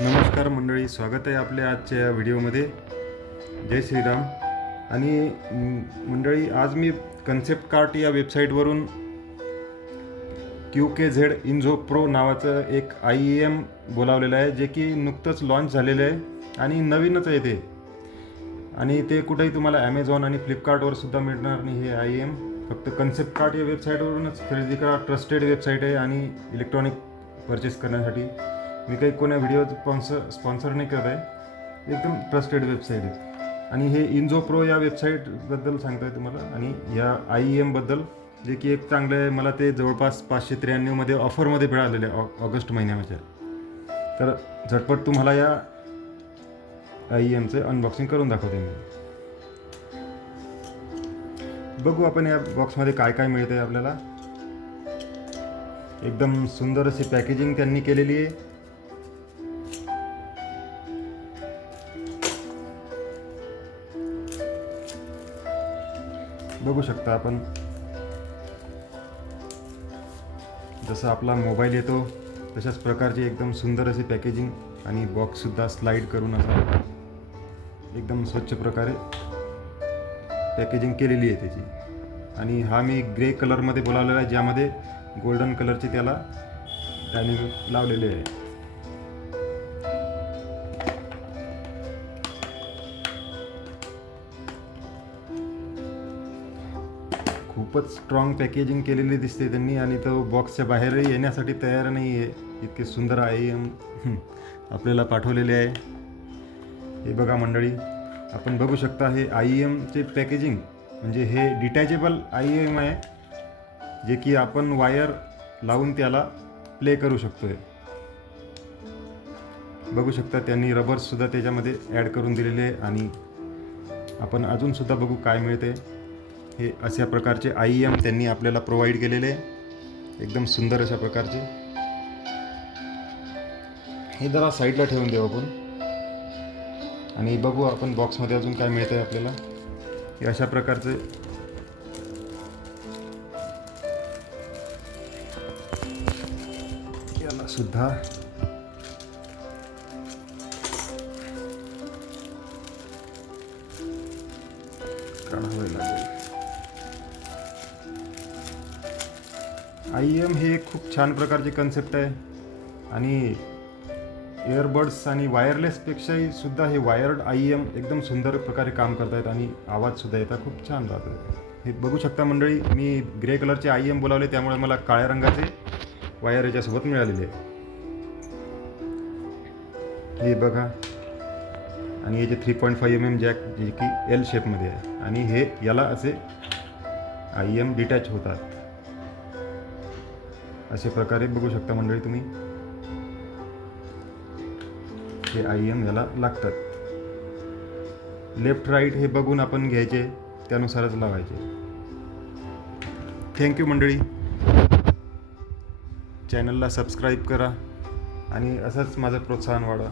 नमस्कार मंडळी, स्वागत आहे आपल्या आजच्या व्हिडिओमध्ये. जय श्रीराम. आणि मंडळी, आज मी कन्सेप्ट कार्ट या वेबसाईटवरून QKZ इन्झो प्रो नावाचं एक IEM बोलावलेलं आहे, जे की नुकतंच लॉन्च झालेलं आहे आणि नवीनच आहे ते. आणि ते कुठेही तुम्हाला ॲमेझॉन आणि फ्लिपकार्टवर सुद्धा मिळणार नाही हे IEM. फक्त कन्सेप्ट कार्ट या वेबसाईटवरूनच खरेदी करा. ट्रस्टेड वेबसाईट आहे आणि इलेक्ट्रॉनिक परचेस करण्यासाठी. मी काही कोणा व्हिडिओ स्पॉन्सर नाही करत आहे, एकदम ट्रस्टेड वेबसाईट आहे. आणि हे इन्झो प्रो या वेबसाईटबद्दल सांगतो आहे तुम्हाला, आणि या IEMबद्दल, जे की एक चांगलं आहे. मला ते जवळपास 593मध्ये ऑफरमध्ये मिळालेले ऑगस्ट महिन्यामध्ये. तर झटपट तुम्हाला या IEMचं अनबॉक्सिंग करून दाखवते मी. बघू आपण या बॉक्समध्ये काय काय मिळतं आहे आपल्याला. एकदम सुंदर अशी पॅकेजिंग त्यांनी केलेली आहे. बघू शकता आपण, जसं आपला मोबाईल येतो तशाच प्रकारची एकदम सुंदर अशी पॅकेजिंग, आणि बॉक्ससुद्धा स्लाईड करून असा एकदम स्वच्छ प्रकारे पॅकेजिंग केलेली आहे त्याची. आणि हा मी ग्रे कलरमध्ये बोलावलेला आहे, ज्यामध्ये गोल्डन कलरचे त्याला टायमिंग लावलेले आहे. खूपच स्ट्रॉंग पॅकेजिंग केलेली दिसते त्यांनी, आणि तो बॉक्सच्या बाहेरही येण्यासाठी तयार नाही आहे. इतके सुंदर IEM आपल्याला पाठवलेले आहे. हे बघा मंडळी, आपण बघू शकता हे IEMचे पॅकेजिंग. म्हणजे हे डिटॅचेबल IEM आहे, जे की आपण वायर लावून त्याला प्ले करू शकतो आहे. बघू शकता त्यांनी रबर्ससुद्धा त्याच्यामध्ये ॲड करून दिलेले आहे. आणि आपण अजूनसुद्धा बघू काय मिळते. हे अशा प्रकारचे IEM त्यांनी आपल्याला प्रोव्हाइड केलेले आहे, एकदम सुंदर अशा प्रकारचे. हे जरा साईडला ठेवून देऊ आपण, आणि बघू आपण बॉक्समध्ये अजून काय मिळतं आहे आपल्याला. हे अशा प्रकारचे याला सुद्धा काढावे लागेल. IEM हे खूप छान प्रकारची कन्सेप्ट आहे, आणि इयरबड्स आणि वायरलेसपेक्षाही सुद्धा हे वायर्ड IEM एकदम सुंदर प्रकारे काम करत आहेत, आणि आवाजसुद्धा येतात, खूप छान राहतं. हे बघू शकता मंडळी, मी ग्रे कलरचे IEM बोलावले, त्यामुळे मला काळ्या रंगाचे वायर याच्यासोबत मिळालेले आहे. हे बघा, आणि याचे 3.5 mm जॅक, जे की L शेपमध्ये आहे, आणि हे याला असे IEM डिटॅच होतात. अशा प्रकारे बघू शकता मंडळी तुम्ही, हे IEM याला लागतात. लेफ्ट राईट हे बघून आपण घ्यायचे, त्यानुसारच लावायचे. थँक्यू मंडळी. चॅनलला सबस्क्राईब करा, आणि असंच माझं प्रोत्साहन वाढवा.